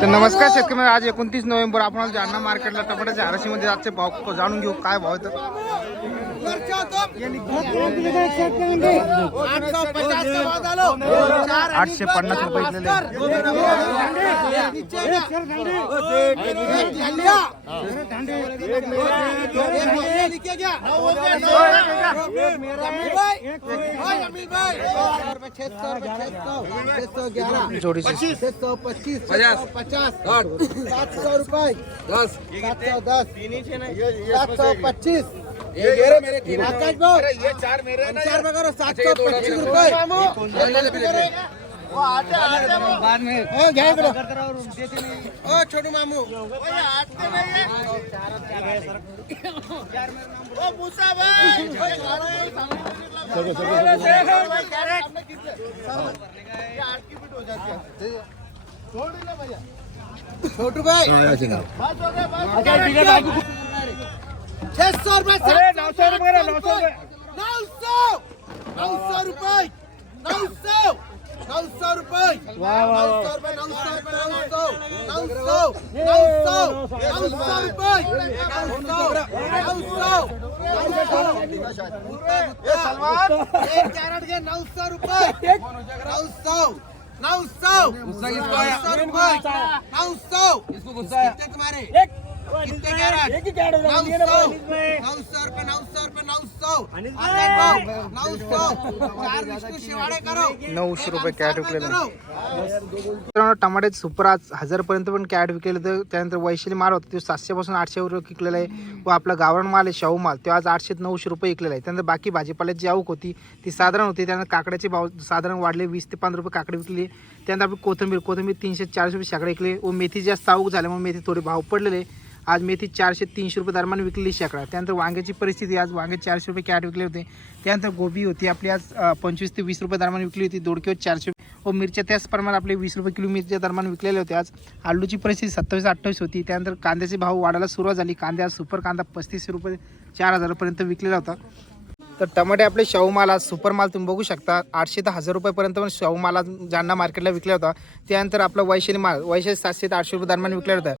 तर नमस्कार शेतकरी आज एकोणतीस नोव्हेंबर आपण जालना मार्केटला टमाट्याच्या आरशीमध्ये आजचे भाव जाणून घेऊ काय भाव आहेत आठशे पन्नास रुपये सौ पच्चीस पचास पचास सात सौ रुपए दस सात सौ दस सात सौ पच्चीस आकाश भाऊ ये चार मेरे चार में करो सात सौ पच्चीस रुपए आते आते वो। बाद में ओ गए करो ओ छोटू मामू। आते ये ओ भूसा भाई। चलो चलो आठ की हो जाती है। छोड़ भैया। छोटू भाई। हाँ, हो छह सौ रुपए नौ सौ रुपए नौ सौ नौ सौ। नौ सौ रुपए। नौ सौ। सौ रुपए नौ सौ रुपए नौ सौ रुपए नौ सौ नौ सौ नौ सौ नौ सौ रुपए नौ सौ नौ सौ एक कैरेट के नौ सौ रुपए नौ सौ नौ सौ सौ रुपए नौ सौ कितने तुम्हारे कितने कैरेट नौ सौ रुपये नौ सौ नऊशे रुपये कॅट विकलेले टमाट्याचे सुपर आज हजारपर्यंत पण कॅट विकलेले तर त्यानंतर वैशाली माल होता तो सातशे पासून आठशे रुपये विकलेला आहे. व आपला गावरान माल आहे शाहू माल तो आज आठशे नऊशे रुपये विकलेला आहे. त्यानंतर बाकी भाजीपाल्याची आवक होती ती साधारण होती. त्यानंतर काकड्याचे भाव साधारण वाढले वीस ते पंधरा रुपये काकडी विकली. त्यानंतर आपली कोथिंबीर कोथिंबीर तीनशे चारशे रुपये शेकडा विकली. व मेथी जास्त आवक झाल्यामुळे मेथी थोडे भाव पडलेले आज मेथी चारशे तीनशे रुपये दरम्यान विकली शेकडा. त्यानंतर वांग्याची परिस्थिती आज वांगे चारशे रुपये कॅट विकले होते. त्यानंतर गोबी होती आपली आज पंचवीस ते वीस रुपये दरम्यान विकली होती दोडके चारशे. व मिरच्या त्याच प्रमाणात आपले वीस रुपये किलो मिरच्या दरम्यान विकलेले होते. आज आलूची परिस्थिती सत्तावीस अठ्ठावीस होती. त्यानंतर कांद्याचे भाव वाढायला सुरुवात झाली. कांद्या आज सुपर कांदा पस्तीसशे रुपये चार हजारपर्यंत विकलेला होता. तर टमाटे आपले शाहू माल आज सुपर माल तुम्ही बघू शकता. आठशे ते हजार रुपयापर्यंत पण शाहू माल आज जालना मार्केटला विकला होता. त्यानंतर आपला वैशाली माल वैशाली सातशे ते आठशे रुपये दरम्यान विकला होता.